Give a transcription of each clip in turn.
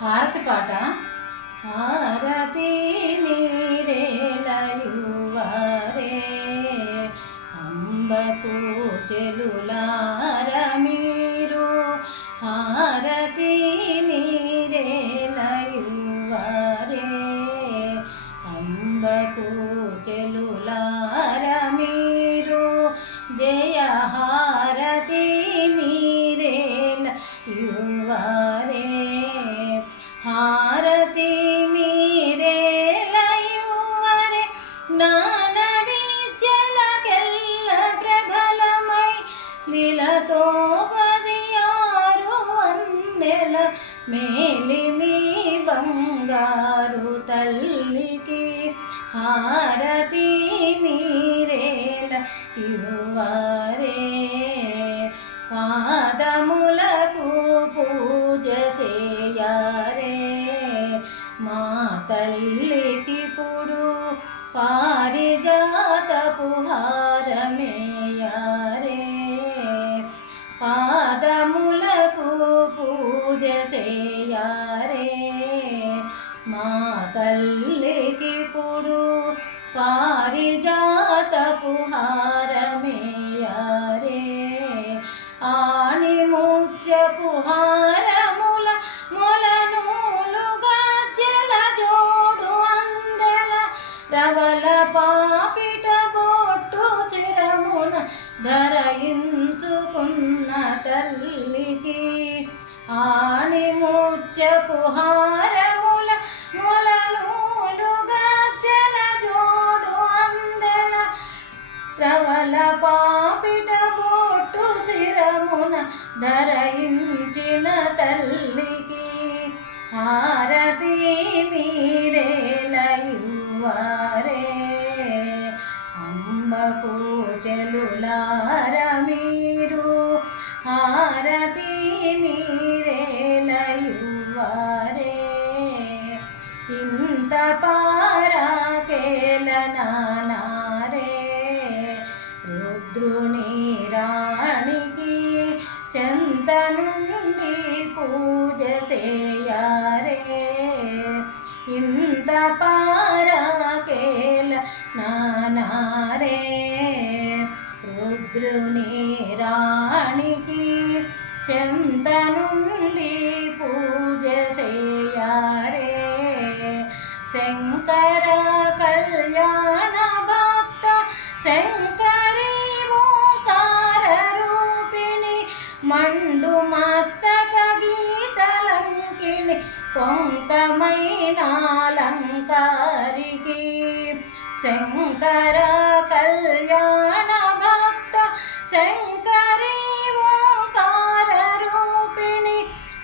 హారతి పాట. హారతి మీరేలయువారే అంబకు చెలులార మీరు, హారతి మీరేలయువారే అంబకు చెలులార మీరు, జయ హారతి మీరేలయువారే హారతి మీరేలయువారే జ్ఞాన విద్యలకెల్ల ప్రబలమై లీలతో 16 వన్నెల మేలిమి బంగారు తల్లికి, హారతి మీరేలయువారే పాదములకు పూజ చేయారే మా తల్లికిప్పుడు పారిజాతపు హారమేయారే, పాదములకు పూజ చేయారే మా తల్లికిప్పుడు పారిజాతపు హారమేయారే, ఆణిముత్యపు హారముల మొలనూలుగా జల జోడు అందెల రవల పాపిట బొట్టు చిరమున ధరయించుకున్న తల్లికి, ఆణిముత్యపు హారముల మొలనూలుగా జల జోడు అందెల రవల పాపిట బొట్టు శిరమున ధరయించిన తల్లికి, హారతి మీరేలయువారే అంబకు చెలులార మీరు, హారతి మీరేలయువారే ఇంత పారాకేలనారే రుద్రుని రాణికి చెంత నుండి పూజ చేయారే, ఇంత పారాకేల నానారే రుద్రుని రాణికి చెంత నుండి పూజ చేయారే, శంకర కళ్యాణ భక్త శంకరీ ఓంకార రూపిణి మండు మస్తక గీతలంకిణి కొంకమైనాలంకారికి, శంకర కళ్యాణ భక్త శంకరీ ఓంకార రూపిణి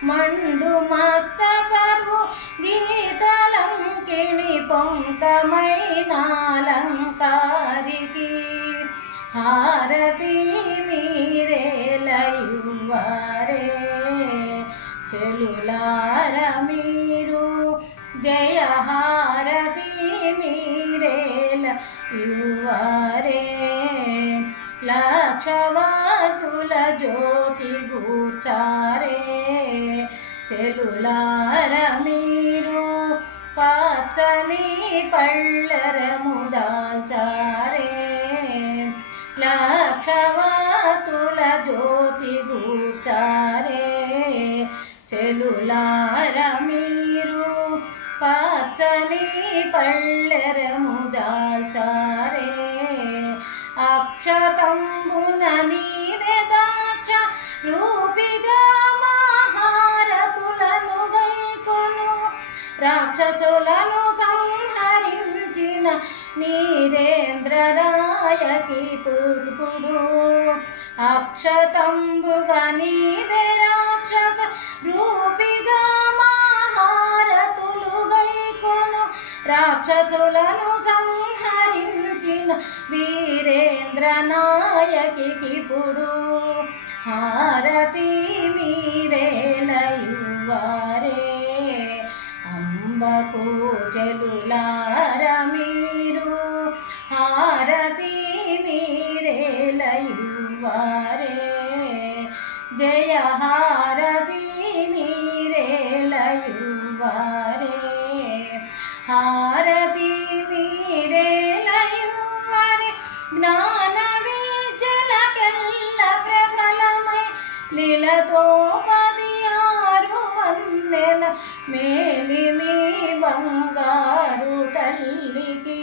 మండు మస్తకరు గీతలంకిణి పొంకమైనాలంకారికి, హారతి మీరేలయువారే చెలులార మీరు, జయ హారతి మీరేలయువారే లక్షవాతుల జ్యోతి గూర్చారే చెలులార మీరు, పచ్చని పళ్ళరముదాల్చారే లక్షవాతుల జ్యోతి గూర్చారే చెలులార మీరు, పచ్చని పళ్ళరముదాల్చారే అక్షతంబున నీవేదాక్ష రూపిగా మహారతులను గైకొను, రాక్షసులను సంహరించిన నీరేంద్రరాయకి పురుపుడు, అక్షతంబుగా నీవే రాక్షస రూపిగా మహారతులు గైకొను, రాక్షసులను సంహరించిన వీరేంద్ర నాయకి పుడు, హారతి మీరేలయువారే అంబకు చెలులార మీరు, హారతి మీరేలయువారే జయ హారతి మీరేలయువారే। యువారే హారతి మీరేలయువారే జ్ఞాన విద్యలకెల్ల ప్రబలమై లీలతో 16 వందెల మేలిమి బంగారు తల్లికి